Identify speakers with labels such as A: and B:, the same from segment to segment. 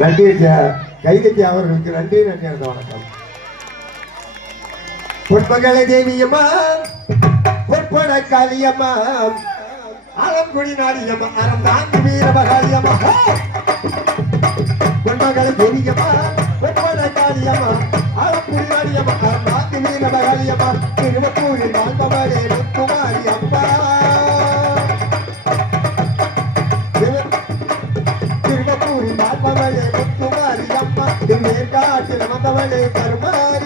A: நன்றி கைகட்டி அவர்களுக்கு நன்றி நன்றி அந்த வணக்கம். பொன்மகளை தேவியம்மா பொற்பன காளியம்மா அலங்குடி நாடியம்மா அறம் தாங்கு வீரமகாளியம்மா பொன்மகளை தேவியம்மா பொற்பன காளியம்மா அலங்குடி நாடியம்மா அறம் தாங்கு Veeramakaliamma திருவக்கூரில் வாழ்ந்தவரே Muthumariyamma. que le manda a ver el karma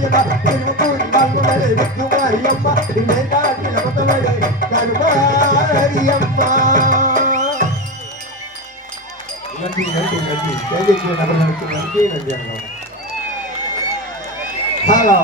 A: Mariamma Tiruppur மங்குமலை விட்டு மாரியம்மா இல்லை காட்டில் அமர்ந்தவளே கருமாரியம்மா நன்றி நன்றி நன்றி நன்றி நன்றி நன்றி நன்றி ஹலோ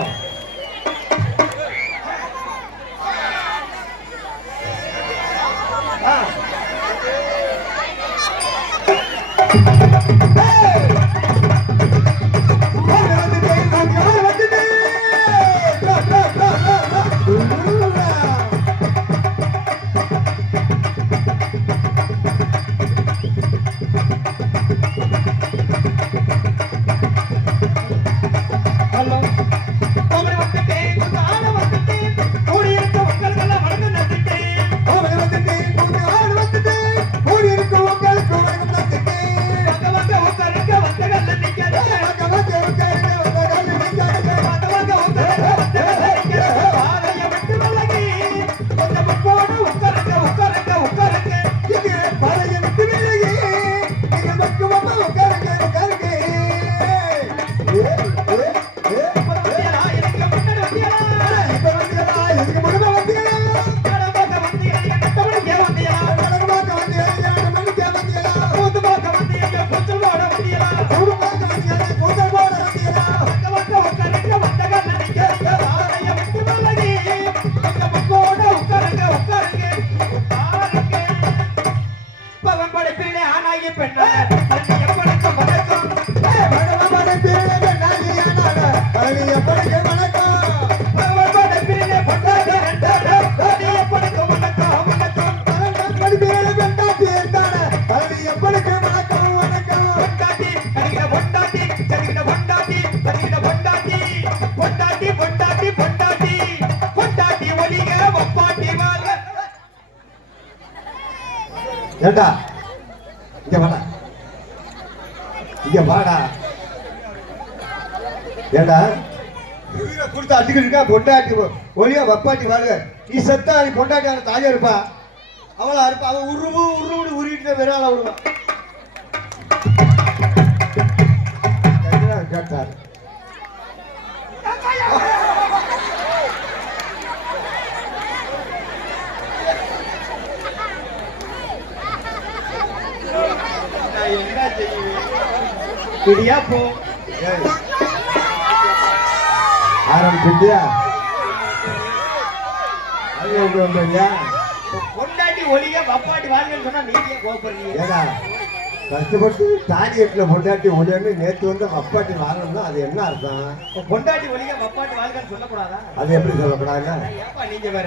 B: Ay,
A: ஏண்டா? கொடுத்து அடிக்கிட்டு இருக்கா? பொட்டாட்டி ஒளியா வப்பாட்டி வாருங்க நீ செத்தா நீ பொண்டாட்டி அவன் தாயா இருப்பா. அவளா இருப்பா. அவன் உருவு உருவுன்னு உருவிட்டு வெறாள விடுவான் கேட்டார்? பிடியா
B: போ. ஒளிய வப்பாட்டி வாழ்க்கன்னு சொன்னா நீங்க கோபப்படுறீங்க
A: கஷ்டப்பட்டு தாடி எட்டில் பொண்டாட்டி ஒளியன்னு நேற்று வந்து அப்பாட்டி வாங்கணும்னா அது என்ன அர்த்தம்?
B: பொண்டாட்டி ஒளிய வப்பாட்டி வாழ்க்கன்னு சொல்லக்கூடாதா?
A: அது எப்படி சொல்லக்கூடாதுல்ல
B: ஏப்பா நீங்க வேற.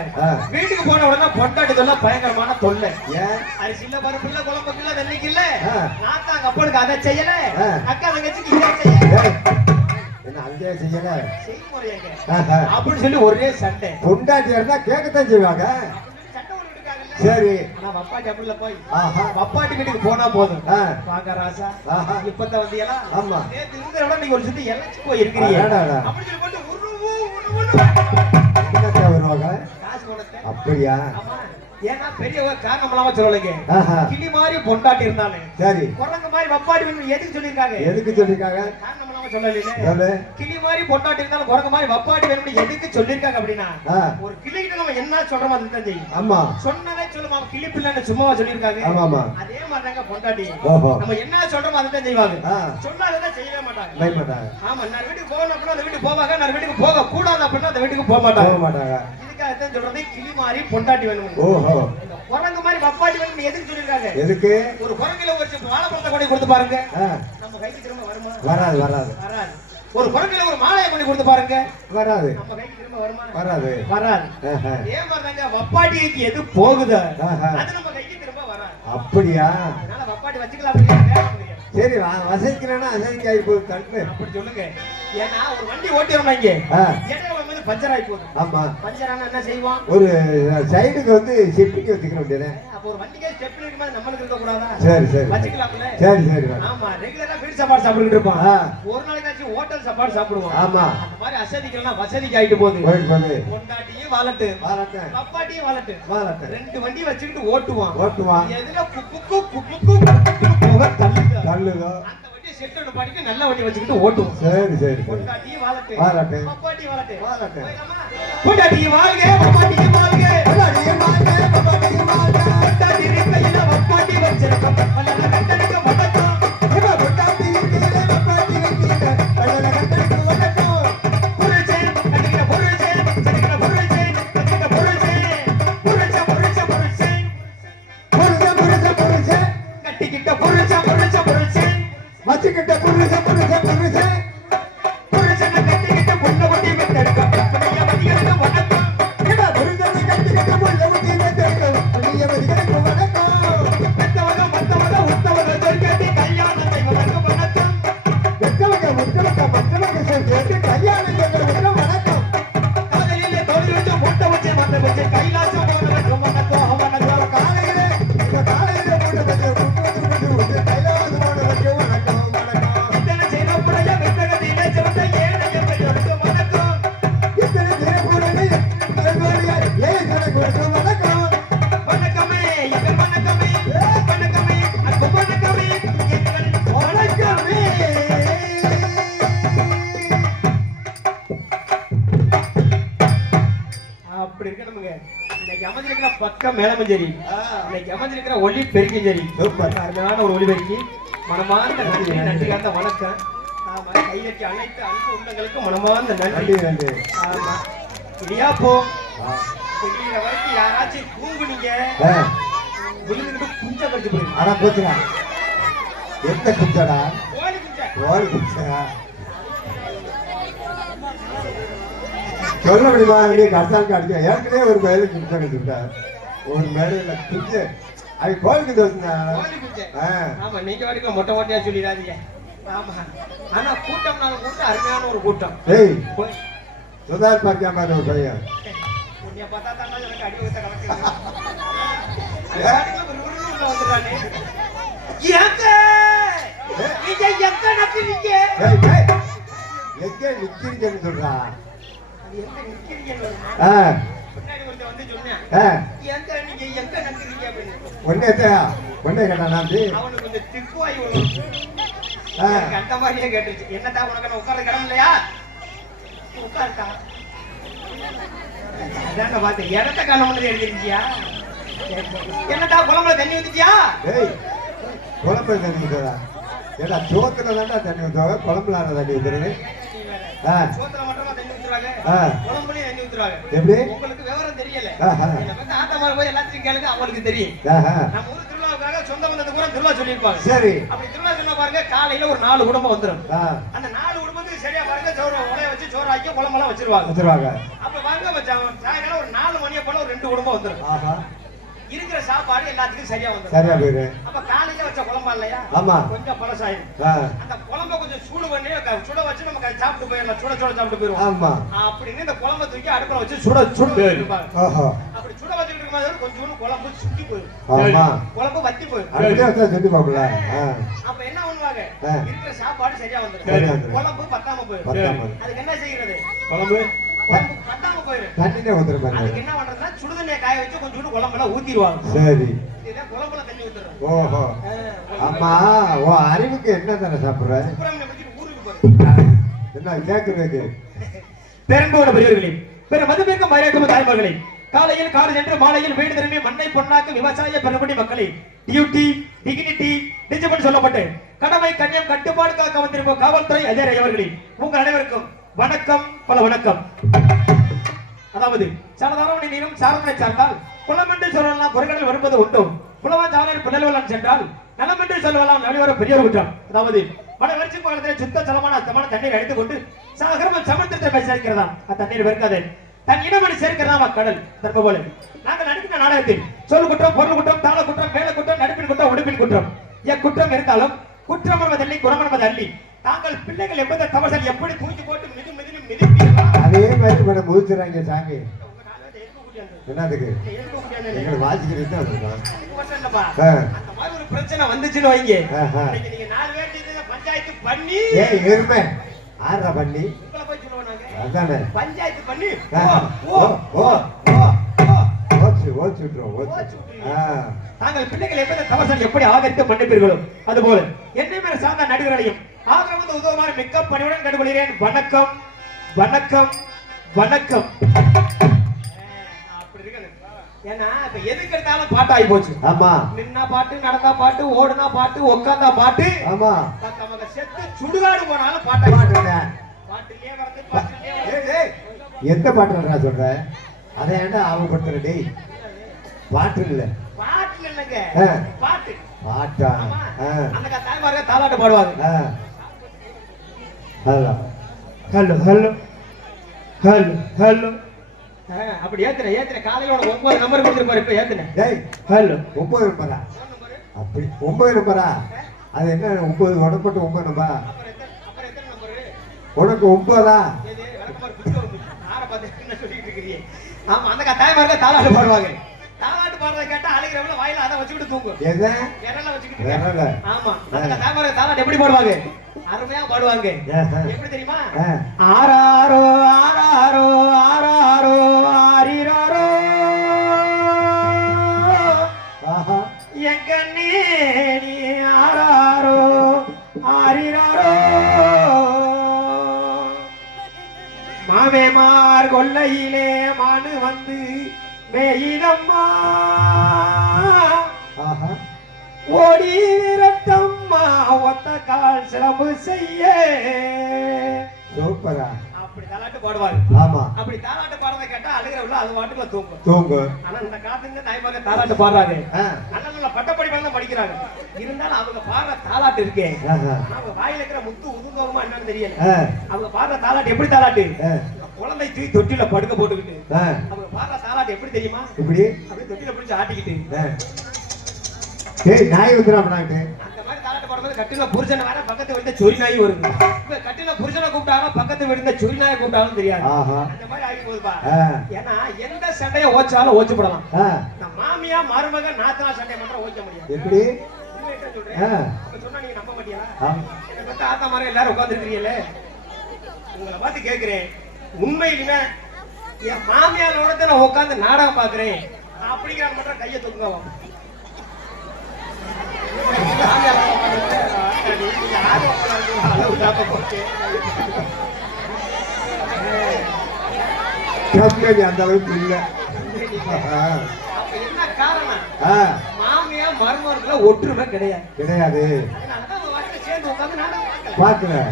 B: வீட்டுக்கு போன உடனே பொண்டாட்டி தொல்லை பயங்கரமான தொல்லை.
A: ஏன்?
B: அரிசி இல்ல பருப்பு இல்ல குழம்பு இல்ல வெள்ளைக்கு இல்ல. தான் அப்பனுக்கு அதை செய்யல. அக்கா தங்கச்சிக்கு இதை செய்யல.
A: என்ன அங்கேயே செய்யல.
B: அப்படின்னு சொல்லி ஒரே சண்டை.
A: பொண்டாட்டியா இருந்தா கேட்கத்தான் செய்வாங்க. சரி.
B: வப்பாட்டி அப்படி இல்ல போய் வப்பாட்டி வீட்டுக்கு போனா போதும். வாங்க ராசா. இப்பதான் வந்தியலா?
A: ஆமா.
B: நேத்து இருந்த விட நீங்க ஒரு சுத்தி இழைச்சு போய் இருக்கிறீங்க
A: அடாடா.
B: அப்படி சொல்லி போட்டு உருவு, காசு
A: அப்படியா?
B: ஏன்னா பெரியவங்க காரணம் இல்லாம சொல்லலைங்க கிளி மாதிரி பொண்டாட்டி இருந்தாலே
A: சரி.
B: குரங்கு மாதிரி வப்பாட்டி வேணும் எதுக்கு சொல்லியிருக்காங்க?
A: எதுக்கு சொல்லிருக்காங்க
B: காரணம் இல்லாம சொல்லலையே
A: சொல்லு.
B: கிளி மாதிரி பொண்டாட்டி இருந்தாலும் குரங்கு மாதிரி வப்பாட்டி வேணும்னு எதுக்கு சொல்லியிருக்காங்க அப்படின்னா ஒரு கிளிகிட்ட நம்ம என்ன சொல்றோமோ அதுதான் செய்யும்
A: ஆமா.
B: சொன்னதே சொல்லுமா கிளி பிள்ளைன்னு சும்மாவா சொல்லியிருக்காங்க?
A: ஆமா
B: அதே மாதிரிதாங்க பொண்டாட்டி. நம்ம என்ன சொல்றோமோ அதுதான் செய்வாங்க.
A: ஆ.
B: சொன்னாதான் செய்யவே மாட்டாங்க. ஆமா நான் வீட்டுக்கு போகணும் அப்படின்னா அந்த வீட்டுக்கு போவாங்க நான் வீட்டுக்கு போக கூடாது அப்படின்னா அந்த வீட்டுக்கு போக மாட்டாங்க.
A: மாட்டாங்க.
B: இதுக்காகத்தான் சொல்றது கிளி மாதிரி பொண்டாட்டி வேணும் குரங்கு மாதிரி வப்பாட்டி வேணும் எதுக்கு சொல்லியிருக்காங்க?
A: எதுக்கு?
B: ஒரு குரங்குல ஒரு வாழைப்பழத்தை கொண்டு கொடுத்து பாருங்க.
A: ஆ.
B: நம்ம கைக்கு திரும்ப வருமா?
A: வராது வராது.
B: வராது. ஒரு குரங்குல ஒரு மாலையை கொண்டு கொடுத்து பாருங்க.
A: வராது.
B: நம்ம கைக்கு திரும்ப வருமா?
A: வராது.
B: வராது. மாதிரிதாங்க வப்பாட்டிக்கு எது போகுதோ. அது நம்ம கைக்கு திரும்ப வராது.
A: அப்படியா?
B: அதனால வப்பாட்டி வச்சுக்கலாம்
A: சரி வசதிக்கிறேன்னா வசதிக்கு ஆகி போகுது தட்டு
B: அப்படி சொல்லுங்க. ஏன்னா ஒரு வண்டி ஓட்டிடுறோம் பஞ்சர் ஆகி போகுது
A: ஆமா
B: பஞ்சர் ஆனா என்ன செய்வோம்
A: ஒரு சைடுக்கு வந்து ஷிப்பிங் வச்சுக்க வேண்டியது
B: அப்ப ஒரு வண்டிக்கே ஸ்டெப் இருக்கும்போது நம்மளுக்கு இருக்க கூடாதா
A: சரி சரி
B: வச்சுக்கலாம்ல
A: சரி சரி.
B: ஆமா ரெகுலரா வீடு சாப்பாடு சாப்பிட்டுட்டு இருப்பான் ஒரு நாளைக்காச்சும் ஹோட்டல் சாப்பாடு சாப்பிடுவோம்
A: ஆமா
B: அந்த மாதிரி அசதிக்கெல்லாம் வசதிக்கு ஆயிட்டு போகுது பொண்டாட்டியும் வாழட்டு
A: வாழட்டேன்
B: பப்பாட்டியும் வாழட்டு
A: வாழட்டேன்
B: ரெண்டு வண்டி வச்சுக்கிட்டு ஓட்டுவான்
A: ஓட்டுவான்
B: எதுல குப்புக்கு குப்புக்கு குப்புக்கு போக தள்ளுதோ
A: தள்ளுதோ
B: அந்த வண்டி செட் ஒன்று படிக்க நல்ல வண்டி வச்சுக்கிட்டு ஓட்டுவோம்.
A: சரி சரி
B: வாழட்டு
A: வாழட்டு.
B: வாழட்டு
A: வாழட்டு.
B: வாழ்க வாழ்க
A: வாழ்க, வாழ்க.
B: பொண்டாட்டி வணக்கம்
A: வச்சுக்கிட்ட புருஷன்,
B: பக்கம் மேலமஞ்சேரி. இன்னைக்கு அமைஞ்சிருக்கிற ஒளி பெருக்கும் சரி
A: சூப்பர்.
B: அருமையான ஒரு ஒளி பெருக்கி மனமார்ந்த நன்றி நன்றி. அந்த வணக்கம். கையெட்டி அனைத்து அன்பு உள்ளங்களுக்கு மனமார்ந்த நன்றி.
A: நன்றி
B: ஆமா.
A: ஆ.
B: தெரியுற வரைக்கும் யாராச்சும் தூங்குனீங்க.
A: ஆ,
B: விழுந்துக்கிட்டு குஞ்ச கடிச்சு போயிடும்
A: அட போச்சுடா. எந்த குச்சடா
B: கோழி குஞ்ச.
A: ஓடி குச்சா சொல்ல முடியுமா? நீ கடைசால் காடிக்க ஏற்கனவே ஒரு மேலே குச்சா கட்டுட்டா ஒரு மேடையில குஞ்சு அது கோழிக்கு தோசுனா
B: ஆமா நீங்க வரைக்கும் மொட்டை மொட்டையா சொல்லிடாதீங்க. ஆமா. ஆனா கூட்டம்னாலும் கூட்டம் அருமையான ஒரு கூட்டம்.
A: ஏய் சுதார் பார்க்க மாதிரி ஒரு பையன்.
B: உன்னைய பார்த்தா எனக்கு அடி ஊத்த. எங்க? நீங்க எங்க நக்குறீங்க?
A: எங்கே நிக்கிறீங்கன்னு சொல்றா
B: அது எங்க நிக்கிறீங்கன்னு வருமா?
A: ஆ. ஒன்னே ஒன்னே கேட்டா நாம்பி
B: அவனுக்கு கொஞ்சம் திக்குவாய் விழும்.
A: ஆ
B: எனக்கு அந்த மாதிரியே கேட்டுருச்சு. என்னடா உனக்கு என்ன உட்கார்றது இடம் இல்லையா? உட்காருடா. அதான்டா பார்த்தேன். இடத்த காணோம்னு எழுதிருக்கியா? என்னடா குழம்புல தண்ணி ஊத்திட்டியா
A: ஏய் குழம்பு தெரிஞ்சுக்கிறா ஏடா சோத்துல தாண்டா தண்ணி ஊற்றுவாங்க குழம்புல தண்ணி ஊத்துறது
B: சோத்துல மட்டுமா தண்ணி ஊத்துறாங்க.
A: ஆ.
B: குழம்புலயும் தண்ணி ஊத்துறாங்க.
A: எப்படி?
B: உங்களுக்கு விவரம் தெரியல. போய் எல்லாத்தையும் கேளுங்க அவங்களுக்கு தெரியும். நம்ம ஊர் திருவிழாவுக்காக சொந்த பந்தத்துக்கு கூட திருவிழா சொல்லியிருப்பாங்க.
A: சரி.
B: அப்படி திருவிழா சொன்னா பாருங்க காலையில ஒரு நாலு குடும்பம் வந்துடும் அந்த நாலு குடும்பத்துக்கு சரியா பாருங்க சோறு உடைய வச்சு சோறாக்கி குழம்பெல்லாம் வச்சிருவாங்க.
A: ஊத்துருவாங்க
B: அப்ப வாங்க வச்சாங்க சாயங்காலம் ஒரு நாலு மணியை போல ஒரு ரெண்டு குடும்பம் வந்துடும் இருக்கிற சாப்பாடு எல்லாத்துக்கும் சரியா வந்துடும்
A: சரியா போயிரு.
B: அப்ப காலையில வச்ச குழம்பா இல்லையா?
A: ஆமா.
B: கொஞ்சம் பழசாயிடும்
A: ஆ.
B: அந்த குழம்ப கொஞ்சம் சூடு பண்ணி சுட வச்சு நம்ம க- சாப்பிட்டு போயிடலாம். சுட சுட சாப்பிட்டு போயிடுவோம்.
A: ஆமா.
B: அப்படின்னு இந்த குழம்ப தூக்கி அடுப்புல வச்சு சுட சுட அப்படி சுட வச்சுட்டு இருக்கும்போது கொஞ்சோண்டு குழம்பு சுத்தி போயிடும். குழம்பு வத்தி போயிடும்.
A: பாப்பல ஆ.
B: அப்ப என்ன பண்ணுவாங்க. இருக்கிற சாப்பாடு சரியா வந்துடும். குழம்பு பத்தாம போயிடும். அதுக்கு என்ன செய்யறது?
A: குழம்பு?
B: போயிடும்
A: தண்ணினே
B: அதுக்கு
A: மாதிரி
B: என்ன பண்றதுன்னா சுடுதண்ணியை காய வச்சு கொஞ்சோண்டு குழம்புல ஊத்திடுவாங்க.
A: சரி.
B: குழம்புல தண்ணி ஊத்துறது
A: ஓஹோ.
B: ஆ,
A: அம்மா ஓ அறிவுக்கு என்ன தானே சாப்பிடுற? என்ன கேக்குறதுக்கு
B: பெரும்போன பெரியவர்களே பிற மதுமிக்க மரியாதை தாய்மார்களே காலையில் காடு சென்று மாலையில் வீடு திரும்பி மண்ணை பொன்னாக்கு விவசாய பெருமடி மக்களை டியூட்டி டிகினிட்டி டிஜிபன் சொல்லப்பட்டு கடமை கண்ணியம் கட்டுப்பாடு காக்க வந்திருக்கும் காவல்துறை அதிகாரி அவர்களே உங்கள் அனைவருக்கும் வணக்கம் பல வணக்கம். அதாவது சாதாரண நீரும் சாரதனை சார்ந்தால் குளம் என்று சொல்லலாம் குறைகளில் வருவது உண்டும். குளவன் சாரல் பிள்ளைவலம் சென்றால் நலம் என்று சொல்லலாம் நலிவர பெரிய குற்றம். அதாவது மழை வறட்சி காலத்தில் சுத்த சலமான அத்தமான தண்ணீர் அடித்துக் கொண்டு சமுத்திரத்தை போய் சேர்க்கிறதா அத்தண்ணீர் வெறுக்காது. தன் இனமணி சேர்க்கிறதா கடல். தற்ப போல நாங்கள் நடிக்கிற நாடகத்தில் சொல் குற்றம் பொருள் குற்றம் தாள குற்றம் மேல குற்றம் நடிப்பின் குற்றம் உடுப்பின் குற்றம். என் குற்றம் இருந்தாலும் குற்றம் என்பதல்லி குணம் என்பது அள்ளி. தாங்கள் பிள்ளைகள் எப்பந்த தவசல் எப்படி தூக்கி போட்டு மிதி மிதி மிதிப்பீர்களா
A: அதே மாதிரி மேடம் முதிச்சுறாங்க சாமி. என்னதுக்கு எங்களை வாசிக்கிறது
B: பிரச்சனை வந்துச்சுன்னு வைங்க. நீங்க நாலு பேர் பஞ்சாயத்து பண்ணி
A: ஏய் எருமை ஆடுறா பண்ணி. அதானே.
B: பஞ்சாயத்து பண்ணி. ஓ, ஓ, ஓ.
A: ஓச்சு ஓச்சு விட்டுரும் ஓச்சு.
B: பிள்ளைகள் எப்படி தவசல் எப்படி ஆதரித்து மன்னிப்பீர்களோ? அதுபோல என்னை மேல சார்ந்த நடிகர்களையும் ஆதரவு உதவுமாறு மிக்க பணியுடன் கண்டுகொள்கிறேன் வணக்கம் வணக்கம் வணக்கம். ஏன்னா இப்ப எதுக்கு எடுத்தாலும் பாட்டாகி போச்சு.
A: ஆமா.
B: நின்னா பாட்டு நடந்தா பாட்டு ஓடுனா பாட்டு உட்காந்தா பாட்டு.
A: ஆமா.
B: நமக்கு செத்து சுடுகாடு போனாலும் பாட்டாகி
A: பாட்டுடா.
B: பாட்டுலயே வரது பாட்டுலயே
A: எந்த பாட்டுடா சொல்ற? அதை ஏன்டா ஆவப்படுத்துற டேய்? பாட்டு இல்ல.
B: பாட்டுல இல்லைங்க. பாட்டு.
A: பாட்டா?
B: அந்த தாய்மார்க தாலாட்டு பாடுவாங்க.
A: Hello.
B: Hello hello. Hello hello. அப்படி ஏத்துன ஏத்துன. காலையில உனக்கு ஒன்பது நம்பர் கொடுத்துருப்பாரு இப்ப ஏத்துன.
A: டேய்
B: ஹலோ.
A: ஒன்பது நம்பரா அப்படி ஒன்பது நம்பரா அது என்ன ஒன்பது உடம்பட்டு ஒன்பது
B: நம்பரு
A: உனக்கு ஒன்பதா?
B: ஆமா அந்த தாய்மார்க தாலாட்டு பாடுவாங்க. தாலாட்டு பாடுறத கேட்டா அழுகிறவங்கள வாயில அதை வச்சுக்கிட்டு தூங்கும்
A: எதை
B: விரல வச்சுக்கிட்டு. ஆமா. அந்த தாய்மார்க தாலாட்டு எப்படி பாடுவாங்க? அருமையா பாடுவாங்க. எப்படி தெரியுமா. ஆராரோ ஆராரோ ஆராரோ ஆரிராரோ. எங்க நீ ஆராரோ ஆரிராரோ. மாமேமார் கொல்லையிலே மானு வந்து
A: ஆஹா.
B: ஓடி விரட்டம்மா ஒத்த கால் சிலம்பு செய்ய.
A: சூப்பரா.
B: அப்படி தாலாட்டு பாடுவாங்க
A: ஆமா.
B: அப்படி தாலாட்டு பாடுறத கேட்டா அழுகிறவங்கள அது வாட்டுக்குள்ள தூங்கும்.
A: தூங்கு.
B: ஆனா இந்த காலத்துல தாய்மார்க தாலாட்டு பாடுறாங்க. நல்ல நல்ல பட்டப்படிப்பு தான் படிக்கிறாங்க இருந்தாலும் அவங்க பாடுற தாலாட்டு இருக்கே. அவங்க வாயில இருக்கிற முத்து உதுங்கோமா என்னன்னு தெரியல. அவங்க பாடுற தாலாட்டு எப்படி தாலாட்டு. குழந்தை தூக்கி தொட்டில படுக்க போட்டுக்கிட்டு. அவங்க பாடுற தாலாட்டு எப்படி தெரியுமா
A: இப்படி
B: அப்படியே தொட்டில பிடிச்சு ஆட்டிக்கிட்டு.
A: ஏய் நாய் வந்துடாமடாட்டு
B: அந்த மாதிரி தாலாட்டு பாடும்போது கட்டில புருஷனை வர பக்கத்து வீட்டுல சொறி நாய் வருது இப்ப கட்டில புருஷனை கூப்பிட்டாலும் பக்கத்து வீட்டுல சொறி நாயை கூப்பிட்டாலும் தெரியாது அந்த மாதிரி ஆகி போகுதுப்பா
A: ஆ.
B: ஏன்னா எந்த சண்டையை ஓச்சாலும் ஓச்சு போடலாம். இந்த மாமியா மருமக நாத்தனா சண்டையை மட்டும் ஓய்க்க முடியாது
A: எப்படி
B: சொன்னா நீங்க நம்ப மாட்டீங்களா?
A: ஆமா.
B: என்னை பத்தி ஆத்தா மரம் எல்லாரும் உட்கார்ந்திருக்கிறீங்களே. உங்களை பார்த்து கேட்கிறேன். உண்மையிலுமே என் மாமியாரோட தான் நான் உட்கார்ந்து நாடகம் பார்க்கிறேன். அப்படிங்கிற மட்டும் கையை போச்சு.
A: கம்பெனி அந்த அளவுக்கு இல்ல
B: என்ன காரணம். மாமியா மருமகளுக்குள்ள ஒற்றுமை கிடையாது
A: கிடையாது பாக்குறேன்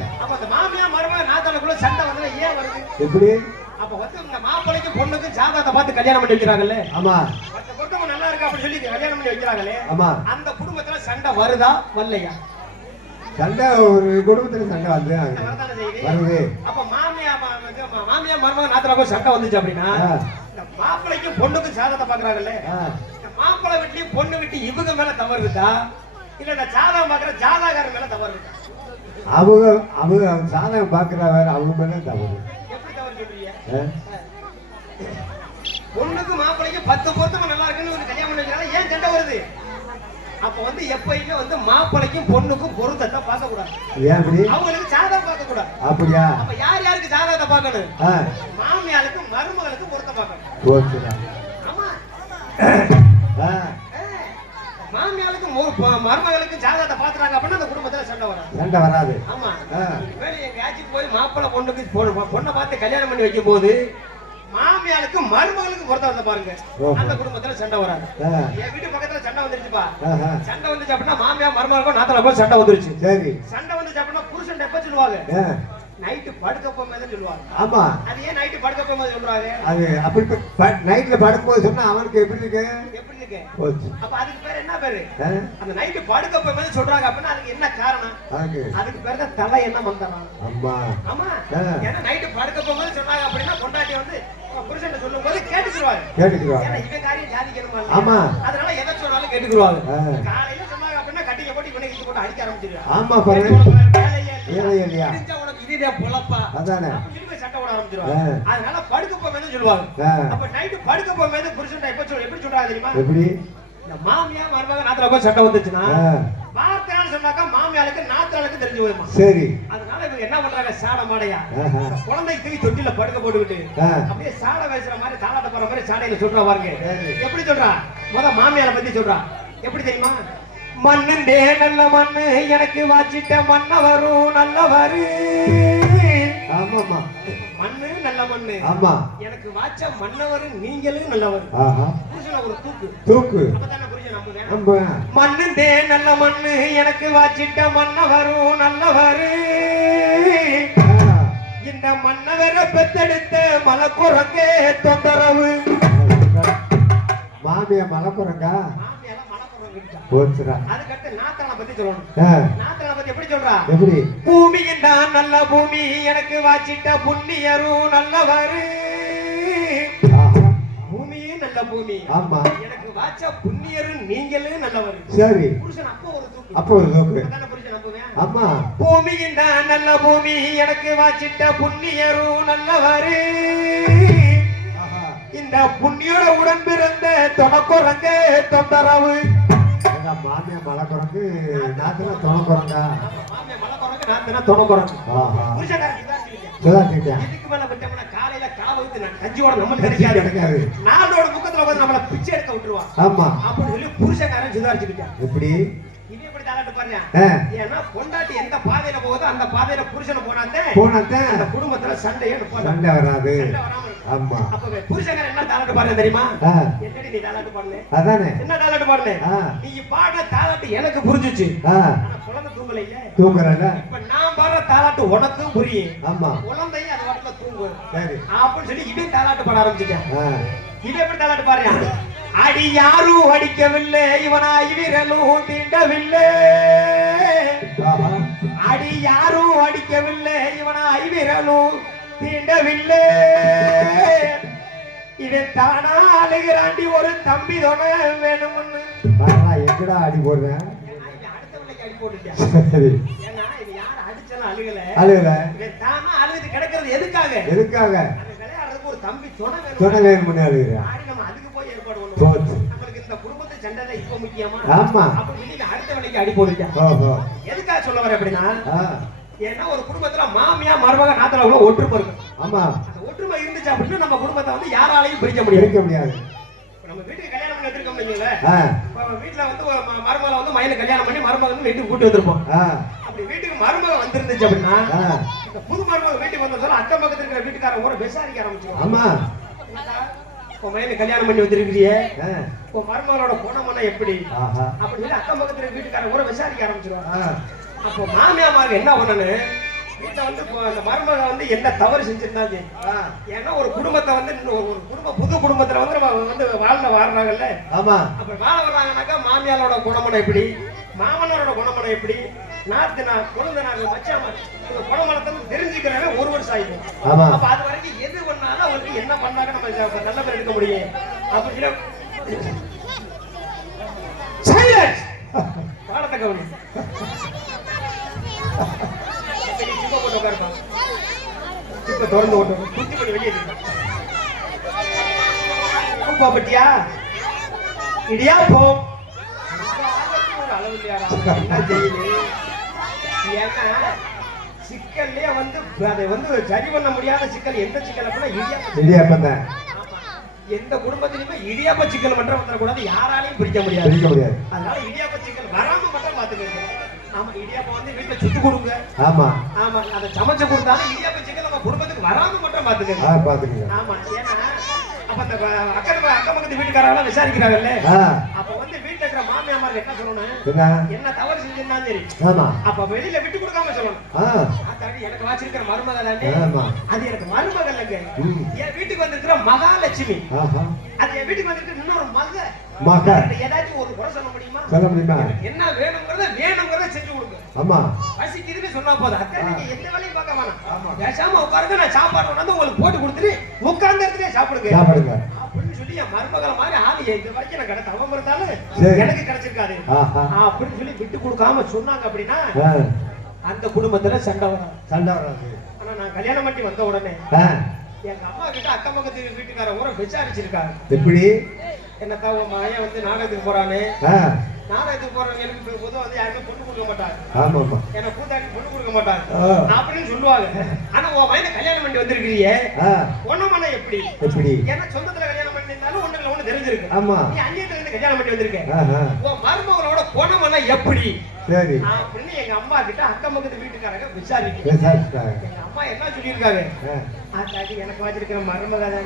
B: மாமியா மருமக நாத்தாளுக்குள்ள சண்டை
A: எப்படி?
B: அப்ப வந்து இந்த மாப்பிளைக்கு பொண்ணுக்கு ஜாதகத்தை பார்த்து கல்யாணம் பண்ணி வைக்கிறாங்கல்ல?
A: ஆமா.
B: குடும்பம் நல்லா இருக்கு அப்படின்னு சொல்லி கல்யாணம் பண்ணி வைக்கிறாங்களே
A: ஆமா.
B: அந்த குடும்பத்துல சண்டை வருதா வரலையா?
A: சண்டை ஒரு குடும்பத்துல சண்டை வந்து வருது.
B: அப்ப மாமியா மாமியா மருமக நாத்தாளுக்கும் சண்டை வந்துச்சு அப்படின்னா இந்த மாப்பிளைக்கும் பொண்ணுக்கும் ஜாதகத்தை பாக்குறாங்கல்ல. இந்த மாப்பிள்ளை வீட்லயும் பொண்ணு வீட்டு இவங்க மேல தவறு இருக்கா இல்ல இந்த ஜாதகம் பாக்குற ஜாதகாரர் மேல தவறு இருக்கா
A: அவங்க அவங்க சாதகம் பாக்குறா வேற அவங்க மேல தவறு
B: எப்படி தவறு சொல்றீங்க
A: ஆ?
B: பொண்ணுக்கு மாப்பிள்ளைக்கு பத்து பொருத்தம் நல்லா இருக்குன்னு ஒரு கல்யாணம் பண்ணி ஏன் சண்டை வருது? அப்ப வந்து எப்பயுமே வந்து மாப்பிள்ளைக்கும் பொண்ணுக்கும் பொருத்தத்தை பார்க்க கூடாது அவங்களுக்கு ஜாதகம் பார்க்க கூடாது
A: அப்படியா?
B: அப்ப யார் யாருக்கு ஜாதகத்தை பார்க்கணும்?
A: ஆ.
B: மாமியாளுக்கு மருமகளுக்கு பொருத்தம் பார்க்கணும். ஆமா
A: ஆ
B: ஏய், மாமியாளுக்கு மொ- ப- மருமகளுக்கு ஜாதகத்தை பாத்துறாங்க அப்படின்னா அந்த குடும்பத்துல சண்டை வராது.
A: சண்டை வராது.
B: ஆமா. எங்கேயாச்சும் போய் மாப்பிள்ளை பொண்ணுக்கு பொண்ணு- பொண்ணை பார்த்து கல்யாணம் பண்ணி வைக்கும் போது மாமியாளுக்கு மருமகளுக்கு பொருத்தம் வந்த பாருங்க. அந்த குடும்பத்துல சண்டை வராது. என் வீட்டு பக்கத்துல சண்டை வந்துருச்சுப்பா. சண்டை வந்துச்சு அப்படின்னா மாமியா மருமகளுக்கும் நாத்தல சண்டை வந்துருச்சு.
A: சரி.
B: சண்டை வந்துச்சு அப்படின்னா புருஷன் எப்ப சொல்லுவாங்க. நைட்டு படுக்க போகும்போது சொல்லுவாங்க.
A: ஆமா.
B: அது ஏன் நைட்டு படுக்க போகும்போது சொல்றாங்க?
A: அது அப்படி நைட்ல படுக்கும்போது சொன்னா அவனுக்கு எப்படி இருக்கு?
B: எப்படி இருக்கு? அப்ப அதுக்கு பேர் என்ன பேரு? அந்த நைட்டு படுக்க போகும்போது சொல்றாங்க அப்படின்னா அதுக்கு என்ன காரணம்?
A: அதுக்கு.
B: பேர் தான் தலை என்ன மந்தனம்
A: அம்மா.
B: ஆமா.
A: ஆ.
B: ஏன்னா நைட்டு படுக்க போகும்போது சொன்னாங்க அப்படின்னா பொண்டாட்டி வந்து புருஷன் சொல்லும் போது கேட்டுக்குருவாங்க.
A: கேட்டுக்குவாங்க
B: ஏன்னா இவன் காரியம் சாதிக்கணுமா இல்லையா?
A: ஆமா.
B: அதனால எதை சொன்னாலும் கேட்டுக்குருவாங்க.
A: ஆ.
B: காலையில சொன்னாங்க அப்படின்னா கட்டிங்க போட்டு இவனை போட்டு அடிக்க ஆரம்பிச்சிருவாங்க.
A: ஆமா பாருங்க வேலையே இல்லையா?
B: உனக்கு இதுதே பொழப்பா.
A: அதானே.
B: அப்படின்னு சொல்லி போய் சண்டை போட
A: ஆ.
B: ஆரம்பிச்சிருவாங்க அதனால படுக்க போகும்போது சொல்லுவாங்க.
A: ஆ,
B: அப்ப நைட்டு படுக்க போகும்போது புருஷன் எப்ப சொல் எப்படி சொல்றாங்க தெரியுமா?
A: எப்படி?
B: இந்த மாமியா மருமக நாத்திர போய் சண்டை வந்துச்சுன்னா
A: ஆ,
B: வார்த்தைன்னு சொன்னாக்கா மாமியாளுக்கு நாத்திராளுக்கு தெரிஞ்சு போயிருமா
A: சரி.
B: அதனால இவங்க என்ன பண்றாங்க? சாட மாடையா. குழந்தை தூக்கி தொட்டில படுக்க போட்டுக்கிட்டு அப்படியே சாட பேசுற மாதிரி தாளாட்ட போற மாதிரி சாடையில சொல்றா பாருங்க. எப்படி சொல்றா? முத மாமியார பத்தி சொல்றா. எப்படி தெரியுமா? மண்ணுண்டே நல்ல மண்ணு எனக்கு வாச்சிட்ட மண்ண வரும் நல்லவரு.
A: ஆமாமா
B: மண்ணு நல்ல மண்ணு.
A: ஆமா.
B: எனக்கு வாச்ச மன்னவரு நீங்களும் நல்லவர். தூக்கு.
A: தூக்கு.
B: மண்ணுந்தே நல்ல மண்ணு. எனக்கு வாச்சிட்ட மன்னவரும் நல்லவரு. இந்த மன்னவரை பெத்தெடுத்த மலக்குரங்கே தொந்தரவு.
A: மாமியா
B: மலக்குரங்க?
A: போச்சுடா
B: அதுக்கடுத்து நாத்தனை பத்தி சொல்லணும். நாத்தனை பத்தி எப்படி சொல்றா?
A: எப்படி?
B: பூமியின் தான் நல்ல பூமி எனக்கு வாச்சிட்ட புண்ணியரும் நல்லவரு.
A: ஆஹா.
B: பூமியும் நல்ல பூமி.
A: ஆமா.
B: எனக்கு வாச்ச புண்ணியரும் நீங்களும் நல்லவரு.
A: சரி.
B: புருஷன் அப்போ ஒரு தூக்கு.
A: அப்போ ஒரு தூக்கு. ஆமா.
B: பூமியின் தான் நல்ல பூமி எனக்கு வாச்சிட்ட புண்ணியரும் நல்லவரு. இந்த புண்ணியோட உடன் பிறந்த தொணக்குரங்க தொந்தரவு.
A: ஏண்டா, மாமியா
B: மாமியா மலைக்குரங்கு நான் தினம் தொணக்குரங்கு
A: ஆஹா.
B: புருஷக்காரன் இதான் சொல்லிட்டேன்.
A: சொல்லாட்டிட்டேன்
B: இதுக்கு மேல விட்டோம்னா காலையில காலை ஊத்தி நான் கஞ்சியோட நம்மளுக்கு கிடைக்காது.
A: கிடைக்காது.
B: முக்கத்துல உட்காந்து நம்மள பிச்சை எடுக்க விட்டுருவான்
A: ஆமா.
B: அப்படின்னு சொல்லி புருஷக்காரன் சுதாரிச்சுக்கிட்டான்.
A: எப்படி?
B: இது எப்படி தாளாட்டு பாருங்க. ஏன்னா பொண்டாட்டி எந்த பாதையில போகுதோ அந்த பாதையில புருஷனை போனாத்தே
A: போனாத்தான்
B: அந்த குடும்பத்துல சண்டையே நிப்பாட்டாங்க.
A: சண்டை வராது.
B: சண்டை வராம இருக்கும்.
A: ஆமா.
B: அப்ப புருஷக்காரன் என்ன தாளாட்டு பாருங்க தெரியுமா? என்னடி நீ தாளாட்டு பாருங்க
A: அதானே.
B: என்ன பாருங்க
A: ஆ,
B: நீ பாடுற தாளாட்டு எனக்கு புரிஞ்சுச்சு. குழந்தை தூங்கலையே
A: தூங்குறல
B: இப்ப நான் பாடுற தாளாட்டு உனக்கும் புரியும்.
A: ஆமா.
B: குழந்தையும் அது வாட்டுல தூங்கும்
A: சரி.
B: அப்படின்னு சொல்லி இவன் தாளாட்டு பாட ஆரம்பிச்சுட்டேன். இது எப்படி தாளாட்டு பாரு அடி யாரும் அடிக்கவில்லை இவனாய் விரலும் தீண்டவில்லை. அடி யாரும் அடிக்கவில்லை இவனாய் விரலும் தீண்டவில்லை இவன் தானா அழுகிறாண்டி ஒரு தம்பி தொணை வேணும்னு.
A: எங்கடா அடி போடுறேன்
B: அழுகல. கிடக்கிறது எதுக்காக?
A: எதுக்காக?
B: ஒரு தம்பி துணை
A: சொன்ன
B: வேணும்.
A: வேணும் பண்ணி அழுகிறேன்
B: ஆடி நம்ம அதுக்கு போய் ஏற்பாடு பண்ணுவோம். இந்த குடும்பத்து சண்டை இப்ப முக்கியமா?
A: ஆமா.
B: அப்ப அடுத்த வேலைக்கு அடி
A: ஓஹோ.
B: எதுக்காக சொல்ல வர அப்படின்னா ஏன்னா ஒரு குடும்பத்துல மாமியா மருமக நாத்துல உள்ள ஒற்றுமை இருக்கும்.
A: ஆமா.
B: அந்த ஒற்றுமை இருந்துச்சு அப்படின்னு நம்ம குடும்பத்தை வந்து யாராலையும் பிரிக்க முடியாது.
A: இருக்க முடியாது.
B: நம்ம வீட்டுக்கு கல்யாணம் பண்ணி வச்சிருக்கோம் நம்ம வீட்டுல வந்து மருமகளை வந்து மயில கல்யாணம் பண்ணி மருமக வந்து வீட்டுக்கு கூட்டி வந்திருப்போம். அப்படி வீட்டுக்கு மருமக வந்திருந்துச்சு அப்படின்னா இந்த புது மருமக வீட்டுக்கு வந்த சொல்ல அக்கம் பக்கத்துல இருக்கிற வீட்டுக்காரங்க கூட விசாரிக்க ஆரம்பிச்சிருவாங்க.
A: ஆமா.
B: உன் மயில கல்யாணம் பண்ணி வச்சிருக்கிறியே?
A: ஆ,
B: உன் மருமகளோட குணம் எப்படி? அப்படின்னு சொல்லி அக்கம் பக்கத்துல வீட்டுக்காரங்க கூட விசாரிக்க ஆரம்பிச்சிருவாங்க. அப்போ மாமியாமாருக்கு என்ன பண்ணணும் வீட்டுல வந்து அந்த மருமக வந்து என்ன தவறு செஞ்சிருந்தாங்க
A: ஆ,
B: ஏன்னா ஒரு குடும்பத்தை வந்து ஒரு குடும்ப புது குடும்பத்துல வந்து நம்ம வந்து வாழ்ந்த வாழ்றாங்கல்ல?
A: ஆமா.
B: அப்ப வாழ வர்றாங்கனாக்கா மாமியாரோட குணமனம் எப்படி? மாமனாரோட குணமனம் எப்படி? நாத்து நான் குழந்தை நான் மச்சாம இந்த குணமனத்தை தெரிஞ்சுக்கிறவே ஒரு வருஷம் ஆயிடும்
A: ஆமா.
B: அப்ப அது வரைக்கும் எது பண்ணாலும் அவருக்கு என்ன பண்ணாக்க நம்ம நல்ல பேர் எடுக்க முடியும். அப்படின்னு சைலன்ஸ் பாடத்தை கவனி திறந்து குத்தி பண்ணி வெளியே போ பட்டியா இடியா போ அளவு சிக்கல்லே வந்து அதை வந்து சரி பண்ண முடியாத சிக்கல் எந்த சிக்கல் அப்படின்னா இடியாப்ப
A: இடியாப்பம் தான்.
B: எந்த குடும்பத்திலுமே இடியாப்ப சிக்கல் மட்டும் வந்துடக்கூடாது யாராலையும் பிடிக்க முடியாது.
A: பிடிக்க முடியாது.
B: அதனால இடியாப்ப சிக்கல் வராம மட்டும் பாத்துக்கோங்க ஆமா இடியாப்பம் வந்து வீட்டுல சுட்டு கொடுங்க.
A: ஆமா.
B: ஆமா அதை சமைச்சு கொடுத்தாலும் இடியாப்ப சிக்கல் நம்ம குடும்பத்துக்கு வராம மட்டும் பாத்துக்கோங்க ஆமா ஏன்னா அப்ப அந்த அக்கம் அக்கம் பக்கத்து வீட்டுக்காரங்க விசாரிக்கிறாங்கல்ல. அப்ப வந்து வீட்டுல இருக்கிற மாமியாமார் என்ன சொல்லணும்?
A: என்ன?
B: தவறு செஞ்சிருந்தாலும் சரி.
A: ஆமா.
B: அப்ப வெளியில விட்டு கொடுக்காம சொல்லணும். எனக்கு வாச்சிருக்கிற மருமக தானே அது எனக்கு மருமக இல்லைங்க. என் வீட்டுக்கு வந்திருக்கிற மகாலட்சுமி. அது என் வீட்டுக்கு வந்திருக்கிற இன்னொரு மக.
A: மக
B: அதுல ஏதாச்சும் ஒரு குறை சொல்ல முடியுமா?
A: சொல்ல முடியுமா?
B: எனக்கு என்ன வேணுங்கிறத வேணுங்கிறத செஞ்சு கொடுங்க.
A: ஆமா.
B: பசிக்குதுன்னு சொன்னா போதும். அத்தை நீங்க எந்த வேலையும் பார்க்க வேணாம். பேசாம உட்காருங்க நான் சாப்பாடு கொண்டாந்து உங்களுக்கு போட்டு கொடுத்துட்டு உட்கார்ந்த இடத்துல சாப்பிடுங்க.
A: சாப்பிடுங்க.
B: அப்படின்னு சொல்லி என் மருமகளை மாதிரி ஆளு இது வரைக்கும் எனக்கு கிடைத்த அவன் இருந்தாலும். எனக்கு கிடைச்சிருக்காது
A: ஆஹா.
B: அப்படின்னு சொல்லி விட்டு கொடுக்காம சொன்னாங்க அப்படின்னா அந்த குடும்பத்துல சண்டை வரும்.
A: சண்டை வராது.
B: ஆனா நான் கல்யாணம் பண்ணி வந்த உடனே எங்க அம்மா கிட்ட அக்கம் பக்கத்து வீட்டுக்கார ஊரை விசாரிச்சிருக்காங்க.
A: எப்படி?
B: என்னக்கா உன் மகன் வந்து நாடகத்துக்கு போறானே நாடகத்துக்கு போறவங்களுக்கு பொதுவா வந்து யாருமே பொண்ணு கொடுக்க மாட்டாங்க.
A: ஆமா ஆமா
B: ஏன்னா கூத்தாடி பொண்ணு கொடுக்க மாட்டாங்க. அப்படின்னு சொல்லுவாங்க. ஆனா உன் மகனை கல்யாணம் பண்ணி வந்திருக்கிறியே.
A: ஆ.
B: பொண்ணமனை எப்படி?
A: எப்படி?
B: ஏன்னா சொந்தத்துல கல்யாணம் பண்ணியிருந்தாலும் ஒண்ணுல ஒண்ணு தெரிஞ்சிருக்கு.
A: ஆமா.
B: நீ அந்நியத்துல இருந்து கல்யாணம் பண்ணி வந்திருக்க. உன் மருமகளோட குணமனை எப்படி?
A: சரி.
B: அப்படின்னு எங்க அம்மா கிட்ட அக்கம் பக்கத்து வீட்டுக்காரங்க விசாரிக்க அம்மா என்ன சொல்லியிருக்காங்க?
A: ஆ.
B: ஆத்தாடி எனக்கு வச்சிருக்கிற மருமக தானே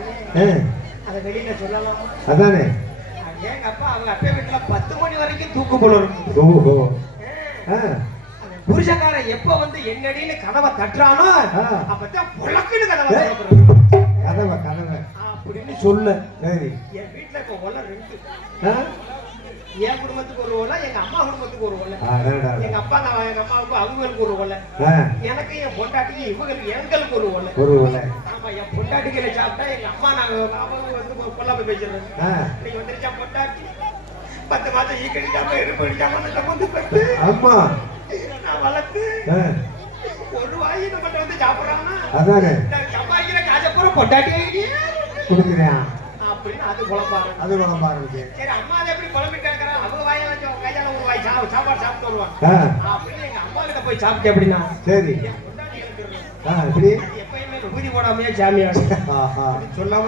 B: அதை வெளியில சொல்லலாமா.
A: அதானே.
B: எங்க அப்பா அவங்க அப்பா வீட்டுல பத்து மணி வரைக்கும் தூக்கு போல புருஷக்காரன் எப்ப வந்து என்னடின்னு கதவை தட்டுறானோ. அப்பதான் புழக்குன்னு கதவை.
A: கதவை கதவை.
B: அப்படின்னு சொல்ல.
A: சரி.
B: என் வீட்டுல இப்ப ஒலை ரெண்டு. என் குடும்பத்துக்கு ஒரு ஒலை எங்க அம்மா குடும்பத்துக்கு ஒரு
A: அடடா.
B: எங்க அப்பா நான் எங்க அம்மாவுக்கு அவங்களுக்கு ஒரு
A: ஆ.
B: எனக்கு என் பொண்டாட்டிக்கு இவங்களுக்கு எங்களுக்கு ஒரு ஒலை
A: ஒரு ஒலை
B: ஆமா என் பொண்டாட்டிகளை சாப்பிட்டா எங்க அம்மா நாங்க அவங்க வந்து கொல்லாம பேசிடுறோம்
A: ஆ.
B: இன்னைக்கு வந்துருச்சா பொண்டாட்டி? பத்து மாசம் ஈக்கடிக்காம எருப்பு அடிக்காம கொண்டு பெற்று
A: ஆமா.
B: நான் வளர்த்து ஒரு வாய் நம்மகிட்ட வந்து நான் சம்பாதிக்கிற காசை பூரா பொண்டாட்டி
A: கொடுக்குறேன்
B: அப்படின்னு அது குழம்பாங்க
A: அது குழம்பு ஆரம்பிச்சு
B: சரி அம்மா அதை எப்படி குழம்பு கேட்கறான் அவங்க வாயால கையால ஒரு வாய் சாப்பாடு சாப்பிட்டு வருவான்
A: ஆ.
B: அப்படின்னு எங்க அம்மா கிட்ட போய் சாப்பிட்டேன் அப்படின்னா
A: சரி. எப்படி?
B: எப்பயுமே விபூதி போடாமையே
A: ஆஹா.
B: சொல்லாம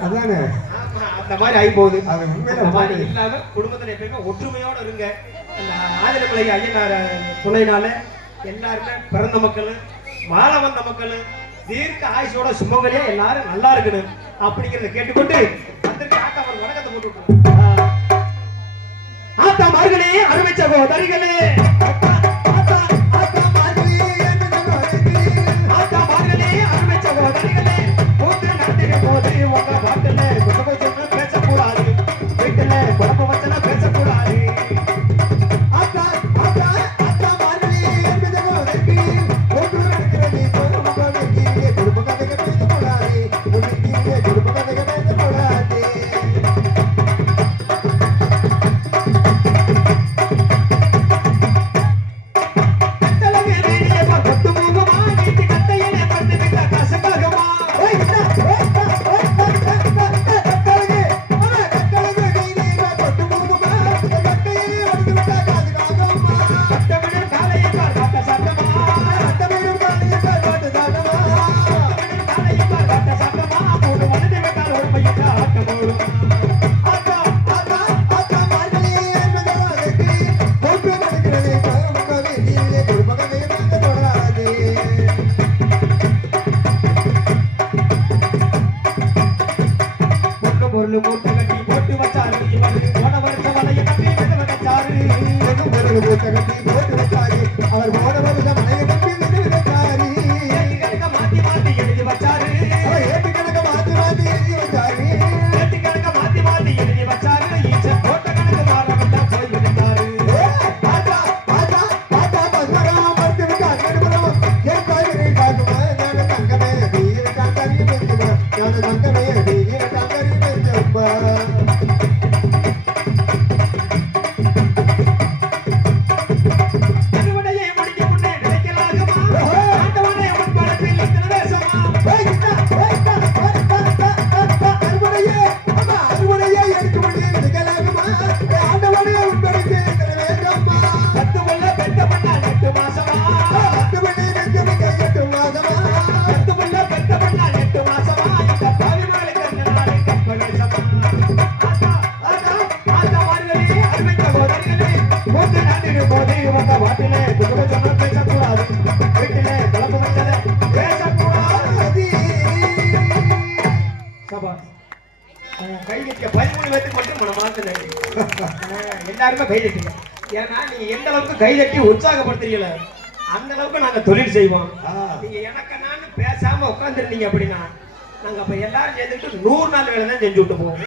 A: அதானே?
B: அந்த மாதிரி ஆகி போகுது
A: அது உண்மையில
B: மாதிரி. இல்லாம குடும்பத்துல எப்பயுமே ஒற்றுமையோட இருங்க. அந்த ஆதிரமலை ஐயனார் துணைனால எல்லாருமே பிறந்த மக்கள் வாழ வந்த மக்கள் தீர்க்க ஆயுசோட சுமங்கலியா எல்லாரும் நல்லா இருக்கணும் அப்படிங்கறத கேட்டுக்கொண்டு வந்திருக்க. ஆத்தா அருமை சகோதரிகளே. விட்டால் அழகாக கைதட்டிங்க ஏன்னா நீங்க எந்த அளவுக்கு கைதட்டி உற்சாகப்படுத்துறீங்கள அந்த அளவுக்கு நாங்க தொழில் செய்வோம். நீங்க எனக்கு நான் பேசாம உட்காந்துருந்தீங்க அப்படின்னா நாங்க அப்ப எல்லாரும் சேர்ந்துட்டு நூறு நாள் வேலை தான் செஞ்சு விட்டு போவோம்.